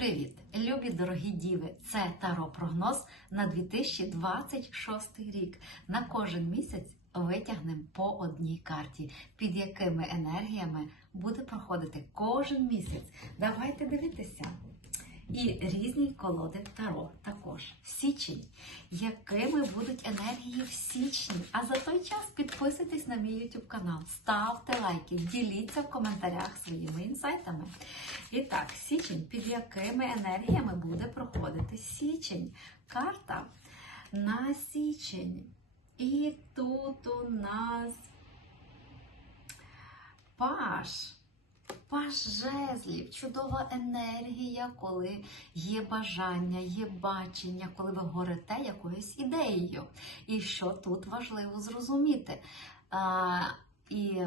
Привіт, любі дорогі діви! Це Таро прогноз на 2026 рік. На кожен місяць витягнемо по одній карті, під якими енергіями буде проходити кожен місяць. Давайте дивитися. І різні колоди Таро також. Січень. Якими будуть енергії в січні? А за той час підписуйтесь на мій YouTube канал, ставте лайки, діліться в коментарях своїми інсайтами. І так, січень, під якими енергіями буде проходити січень? Карта на січень. І тут у нас паш. Паш жезлів, чудова енергія, коли є бажання, є бачення, коли ви горите якоюсь ідеєю. І що тут важливо зрозуміти? А, і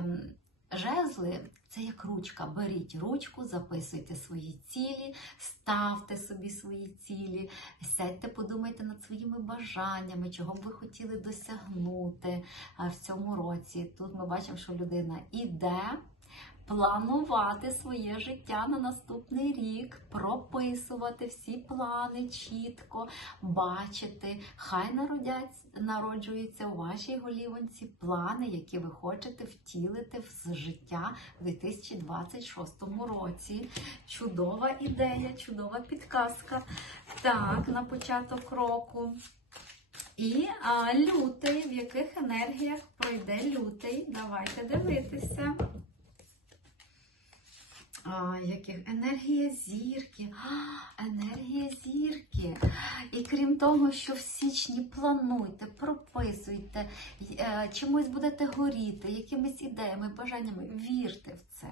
жезли це як ручка. Беріть ручку, записуйте свої цілі, ставте собі свої цілі, сядьте, подумайте над своїми бажаннями, чого б ви хотіли досягнути в цьому році. Тут ми бачимо, що людина іде планувати своє життя на наступний рік, прописувати всі плани чітко, бачити. Хай народжуються у вашій голівонці плани, які ви хочете втілити в життя в 2026 році. Чудова ідея, чудова підказка. Так, на початок року. І а, лютий, в яких енергіях пройде лютий. Давайте дивитися. А, яких енергія зірки, а, енергія зірки. І крім того, що в січні плануйте, прописуйте, е, чимось будете горіти, якимись ідеями, бажаннями. Вірте в це,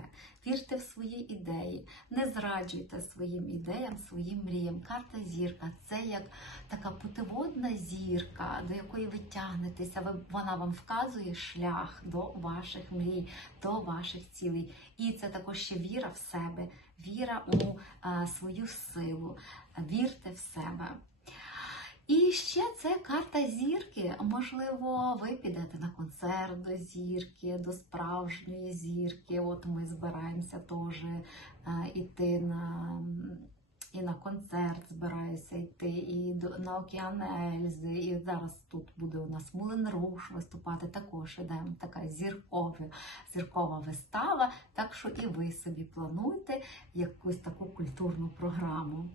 вірте в свої ідеї, не зраджуйте своїм ідеям, своїм мріям. Карта зірка це як така путеводна зірка, до якої ви тягнетеся. Вона вам вказує шлях до ваших мрій, до ваших цілей. І це також ще віра в себе, віра у е, свою силу. Вірте в себе. І ще це карта зірки. Можливо, ви підете на концерт до зірки, до справжньої зірки. От ми збираємося теж е, іти на. І на концерт збираюся йти, і до- на океан Ельзи. І зараз тут буде у нас Мулен Руш виступати. Також ідемо така зіркова, зіркова вистава. Так що і ви собі плануйте якусь таку культурну програму.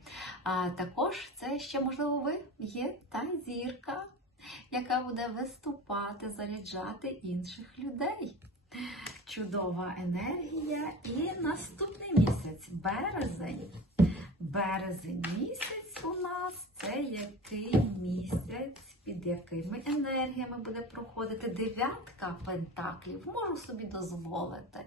А також це ще, можливо, ви є та зірка, яка буде виступати, заряджати інших людей. Чудова енергія. І наступний місяць, березень. Березень місяць у нас це який місяць, під якими енергіями буде проходити дев'ятка пентаклів. Можу собі дозволити.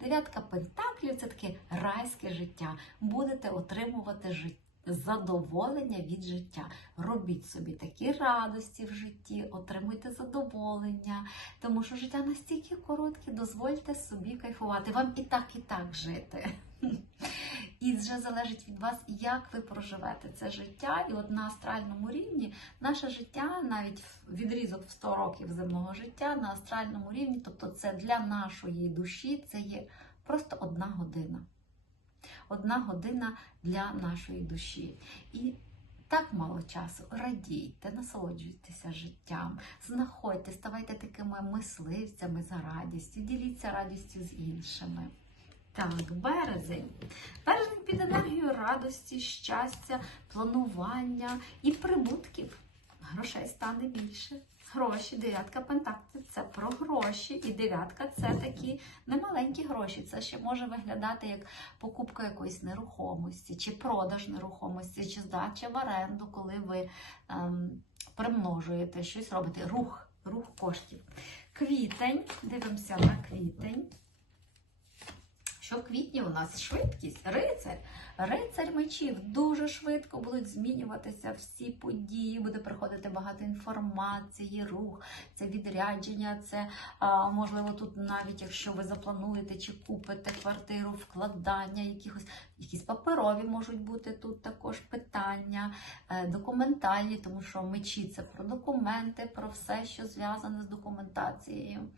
Дев'ятка пентаклів це таке райське життя. Будете отримувати життя. Задоволення від життя. Робіть собі такі радості в житті, отримуйте задоволення, тому що життя настільки коротке, дозвольте собі кайфувати. Вам і так, і так жити. І вже залежить від вас, як ви проживете це життя. І от на астральному рівні наше життя, навіть відрізок в 100 років земного життя на астральному рівні, тобто це для нашої душі, це є просто одна година. Одна година для нашої душі. І так мало часу. Радійте, насолоджуйтеся життям, знаходьте, ставайте такими мисливцями за радістю, діліться радістю з іншими. Так, березень. Березень під енергією радості, щастя, планування і прибутків. Грошей стане більше. Гроші, дев'ятка пентаклів це про гроші, і дев'ятка це такі немаленькі гроші. Це ще може виглядати як покупка якоїсь нерухомості, чи продаж нерухомості, чи здача в оренду, коли ви ем, примножуєте щось робите. Рух, рух коштів. Квітень, дивимося на квітень. Що в квітні у нас швидкість, рицарь. Рицарь мечів дуже швидко будуть змінюватися всі події, буде приходити багато інформації, рух, це відрядження, це можливо тут навіть якщо ви заплануєте чи купите квартиру, вкладання, якихось якісь паперові можуть бути тут також питання, е, документальні, тому що мечі це про документи, про все, що зв'язане з документацією.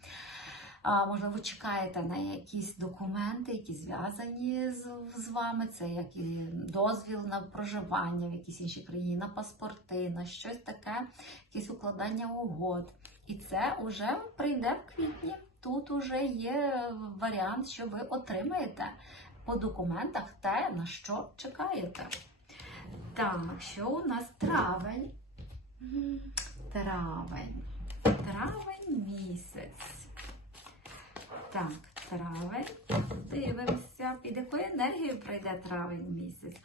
Можливо, чекаєте на якісь документи, які зв'язані з, з вами. Це як і дозвіл на проживання в якійсь іншій країні, на паспорти, на щось таке, якісь укладання угод. І це вже прийде в квітні. Тут уже є варіант, що ви отримаєте по документах те, на що чекаєте. Так, що у нас травень? Травень. Травень місяць. Так, травень. Дивимося, під якою енергією пройде травень місяць.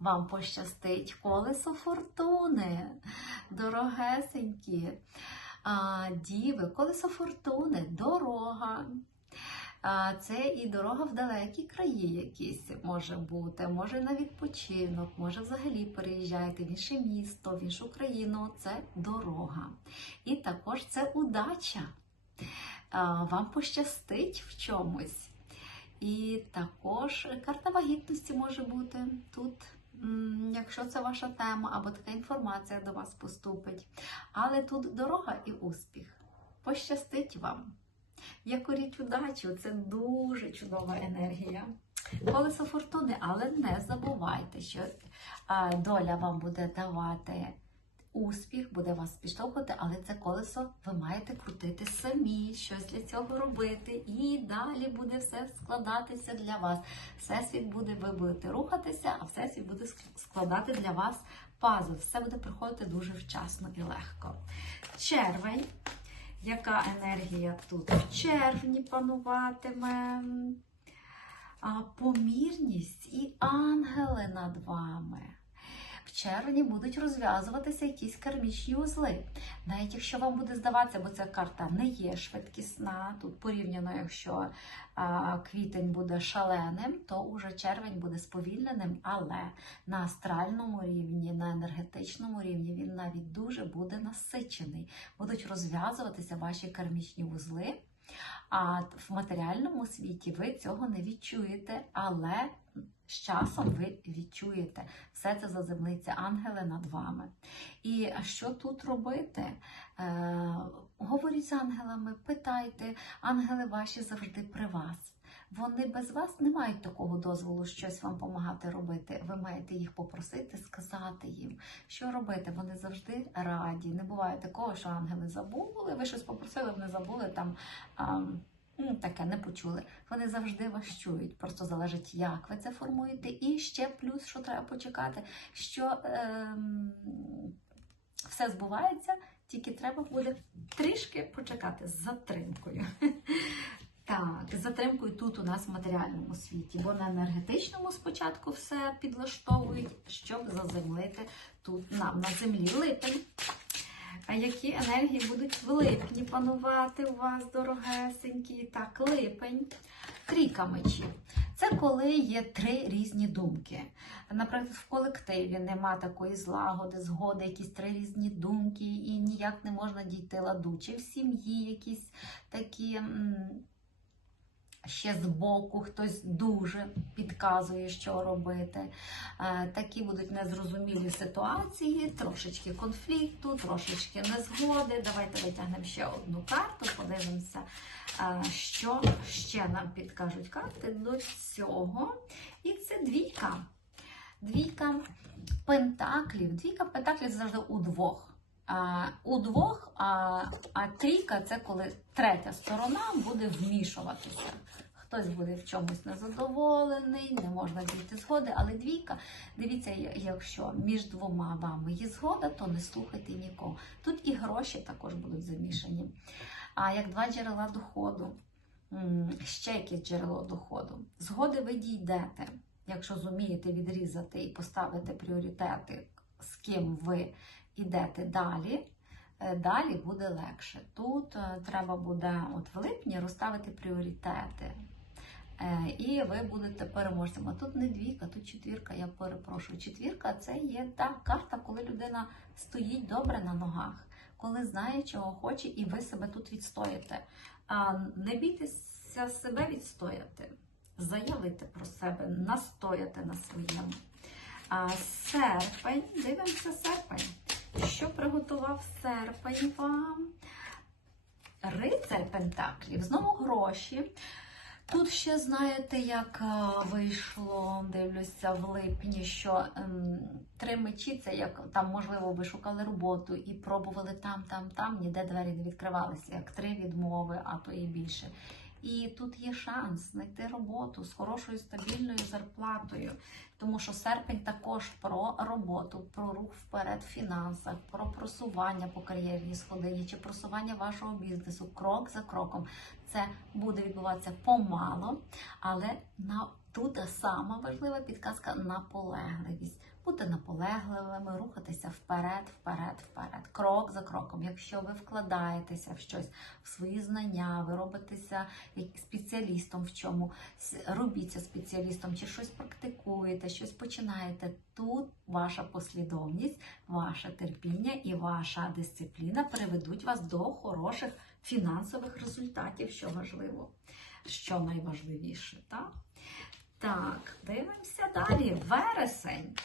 Вам пощастить колесо фортуни, дорогесенькі. А, Діви, колесо фортуни, дорога. А, Це і дорога в далекі краї якісь може бути, може на відпочинок, може взагалі переїжджаєте в інше місто, в іншу країну. Це дорога. І також це удача. Вам пощастить в чомусь. І також карта вагітності може бути тут, якщо це ваша тема або така інформація до вас поступить. Але тут дорога і успіх. Пощастить вам. Якоріть удачу, це дуже чудова енергія. Колесо фортуни, але не забувайте, що доля вам буде давати успіх, буде вас підштовхувати, але це колесо ви маєте крутити самі, щось для цього робити. І далі буде все складатися для вас. Всесвіт буде, ви будете рухатися, а всесвіт буде складати для вас пазл. Все буде приходити дуже вчасно і легко. Червень. Яка енергія тут в червні пануватиме? А, помірність і ангели над вами. Червні будуть розв'язуватися якісь кармічні узли. Навіть якщо вам буде здаватися, бо ця карта не є швидкісна, тут порівняно, якщо а, квітень буде шаленим, то уже червень буде сповільненим, але на астральному рівні, на енергетичному рівні він навіть дуже буде насичений. Будуть розв'язуватися ваші кармічні вузли. А в матеріальному світі ви цього не відчуєте, але з часом ви відчуєте. Все це заземлиться ангели над вами. І що тут робити? Е, говоріть з ангелами, питайте, ангели ваші завжди при вас. Вони без вас не мають такого дозволу щось вам допомагати робити. Ви маєте їх попросити, сказати їм, що робити. Вони завжди раді. Не буває такого, що ангели забули, ви щось попросили, вони забули там. А, Таке не почули. Вони завжди вас чують. Просто залежить, як ви це формуєте. І ще плюс, що треба почекати, що ем, все збувається, тільки треба буде трішки почекати з затримкою. Так, затримкою тут у нас в матеріальному світі, бо на енергетичному спочатку все підлаштовують, щоб заземлити тут нам на землі липень. А які енергії будуть в липні панувати у вас, дорогесенькі? Так, липень. Трійка мечів. Це коли є три різні думки. Наприклад, в колективі нема такої злагоди, згоди, якісь три різні думки, і ніяк не можна дійти ладу. Чи в сім'ї якісь такі. Ще збоку хтось дуже підказує, що робити. Е, Такі будуть незрозумілі ситуації, трошечки конфлікту, трошечки незгоди. Давайте витягнемо ще одну карту, подивимося, е, що ще нам підкажуть карти до цього. І це двійка. Двійка пентаклів. Двійка пентаклів завжди у двох. А, у двох, а, а трійка це коли третя сторона буде вмішуватися. Хтось буде в чомусь незадоволений, не можна дійти згоди, але двійка, дивіться, якщо між двома вами є згода, то не слухайте нікого. Тут і гроші також будуть замішані. А як два джерела доходу, ще якесь джерело доходу. Згоди ви дійдете, якщо зумієте відрізати і поставити пріоритети, з ким ви йдете далі. е, Далі буде легше. Тут е, треба буде от в липні розставити пріоритети. Е, І ви будете переможцем. А тут не двійка, тут четвірка, я перепрошую. Четвірка це є та карта, коли людина стоїть добре на ногах, коли знає, чого хоче, і ви себе тут відстоїте. Не бійтеся себе відстояти, заявити про себе, настояти на своєму. Серпень, дивимося серпень. Що приготував серпень вам? рицарь Пентаклів, знову гроші. Тут ще знаєте, як вийшло, дивлюся в липні, що ем, три мечі це як там, можливо, ви шукали роботу і пробували там, там, там, ніде двері не відкривалися, як три відмови, а то і більше. І тут є шанс знайти роботу з хорошою стабільною зарплатою, тому що серпень також про роботу, про рух вперед в фінансах, про просування по кар'єрній сходині чи просування вашого бізнесу крок за кроком. Це буде відбуватися помало, але на тут сама важлива підказка наполегливість. Бути наполегливими, рухатися вперед, вперед, вперед, крок за кроком. Якщо ви вкладаєтеся в щось, в свої знання, ви робитеся спеціалістом в чому, робіться спеціалістом, чи щось практикуєте, щось починаєте. Тут ваша послідовність, ваше терпіння і ваша дисципліна приведуть вас до хороших фінансових результатів, що важливо, що найважливіше. Так, так дивимося далі. Вересень.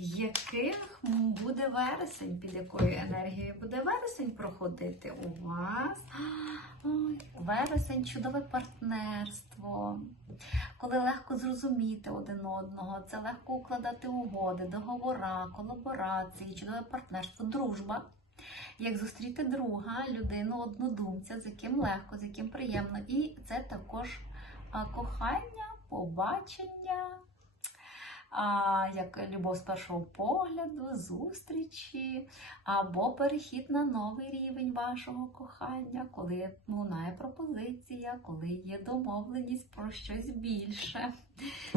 Яких буде вересень? Під якою енергією буде вересень проходити у вас? Ой, вересень чудове партнерство. Коли легко зрозуміти один одного, це легко укладати угоди, договора, колаборації, чудове партнерство, дружба. Як зустріти друга, людину, однодумця, з яким легко, з яким приємно. І це також кохання, побачення, як любов з першого погляду, зустрічі, або перехід на новий рівень вашого кохання, коли лунає пропозиція, коли є домовленість про щось більше,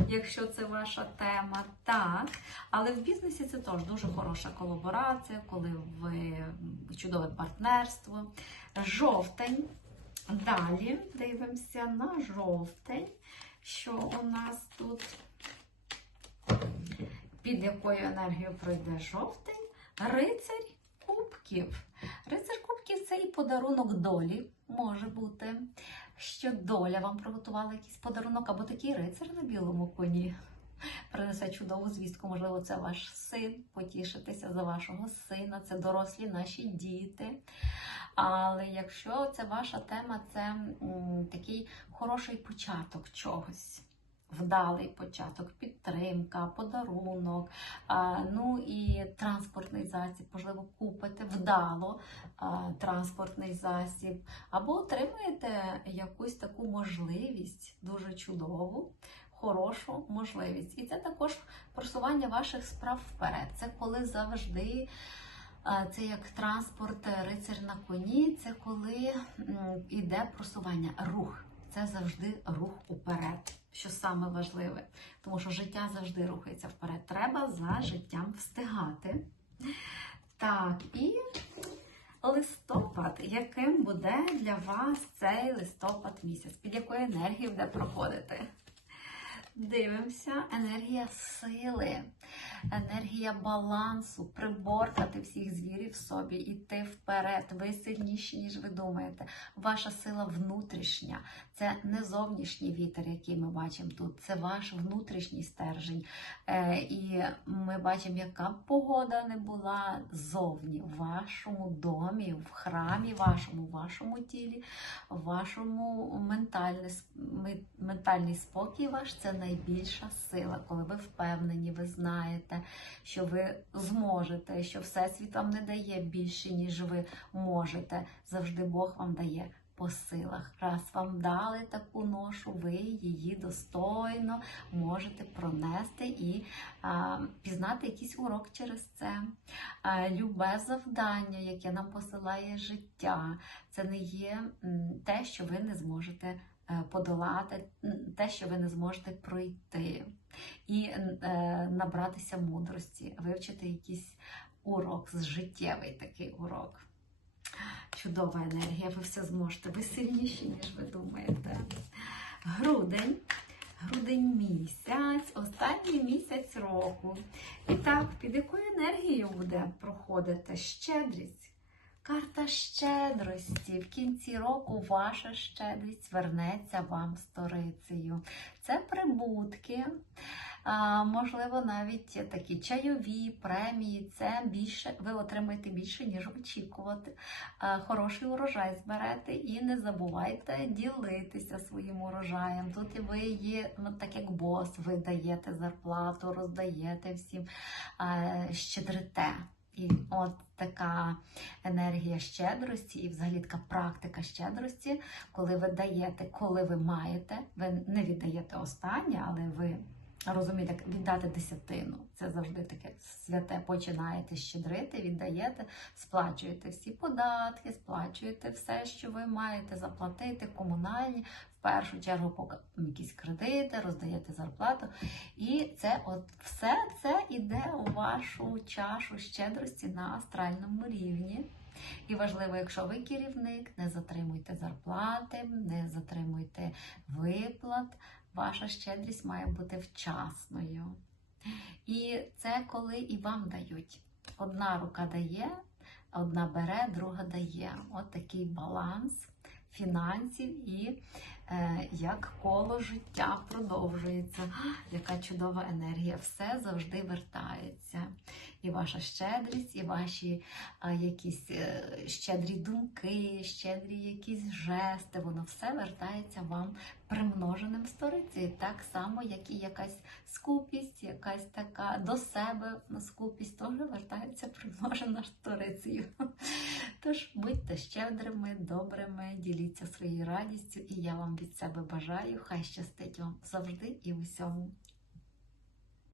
якщо це ваша тема, так. Але в бізнесі це теж дуже хороша колаборація, коли ви чудове партнерство. Жовтень. Далі дивимося на жовтень, що у нас тут під якою енергією пройде жовтень, рицарь кубків. Рицар кубків це і подарунок долі може бути. Що доля вам приготувала якийсь подарунок, або такий рицар на білому коні. Принесе чудову звістку, можливо, це ваш син, потішитися за вашого сина, це дорослі наші діти. Але якщо це ваша тема, це м, такий хороший початок чогось вдалий початок, підтримка, подарунок, ну і транспортний засіб, можливо, купите вдало транспортний засіб, або отримаєте якусь таку можливість, дуже чудову. Хорошу можливість. І це також просування ваших справ вперед. Це коли завжди це як транспорт, рицар на коні, це коли м, іде просування, рух. Це завжди рух уперед, що саме важливе, тому що життя завжди рухається вперед. Треба за життям встигати. Так, і листопад. Яким буде для вас цей листопад місяць? Під якою енергією буде проходити? Дивимося, енергія сили, енергія балансу, приборкати всіх звірів в собі, іти вперед. Ви сильніші, ніж ви думаєте. Ваша сила внутрішня. Це не зовнішній вітер, який ми бачимо тут, це ваш внутрішній стержень. Е, і ми бачимо, яка б погода не була зовні, в вашому домі, в храмі вашому, вашому тілі, в вашому ментальний спокій ваш це найбільша сила, коли ви впевнені, ви знаєте, що ви зможете, що Всесвіт вам не дає більше, ніж ви можете. Завжди Бог вам дає по силах. Раз вам дали таку ношу, ви її достойно можете пронести і а, пізнати якийсь урок через це. А, любе завдання, яке нам посилає життя, це не є те, що ви не зможете е, подолати, те, що ви не зможете пройти, і е, набратися мудрості, вивчити якийсь урок, життєвий такий урок. Чудова енергія, ви все зможете. Ви сильніші, ніж ви думаєте. Грудень. Грудень місяць, останній місяць року. І так, під якою енергією буде проходити щедрість? Карта щедрості. В кінці року ваша щедрість вернеться вам сторицею. Це прибутки, можливо, навіть такі чайові премії. Це більше ви отримаєте більше, ніж очікувати. Хороший урожай зберете і не забувайте ділитися своїм урожаєм. Тут ви є ну, так як бос, ви даєте зарплату, роздаєте всім, щедрите. І от така енергія щедрості, і взагалі така практика щедрості, коли ви даєте, коли ви маєте, ви не віддаєте останнє, але ви розумієте, віддати десятину. Це завжди таке святе. Починаєте щедрити, віддаєте, сплачуєте всі податки, сплачуєте все, що ви маєте заплатити, комунальні. В першу чергу якісь кредити, роздаєте зарплату. І це от все це іде у вашу чашу щедрості на астральному рівні. І важливо, якщо ви керівник, не затримуйте зарплати, не затримуйте виплат. Ваша щедрість має бути вчасною. І це коли і вам дають. Одна рука дає, одна бере, друга дає. От такий баланс фінансів і як коло життя продовжується. Яка чудова енергія. Все завжди вертається. І ваша щедрість, і ваші якісь е, щедрі думки, щедрі якісь жести, воно все вертається вам примноженим сторицею. Так само, як і якась скупість, якась така до себе скупість теж вертається примножена сторицею. Тож будьте щедрими, добрими, діліться своєю радістю, і я вам від себе бажаю. Хай щастить вам завжди і усьому.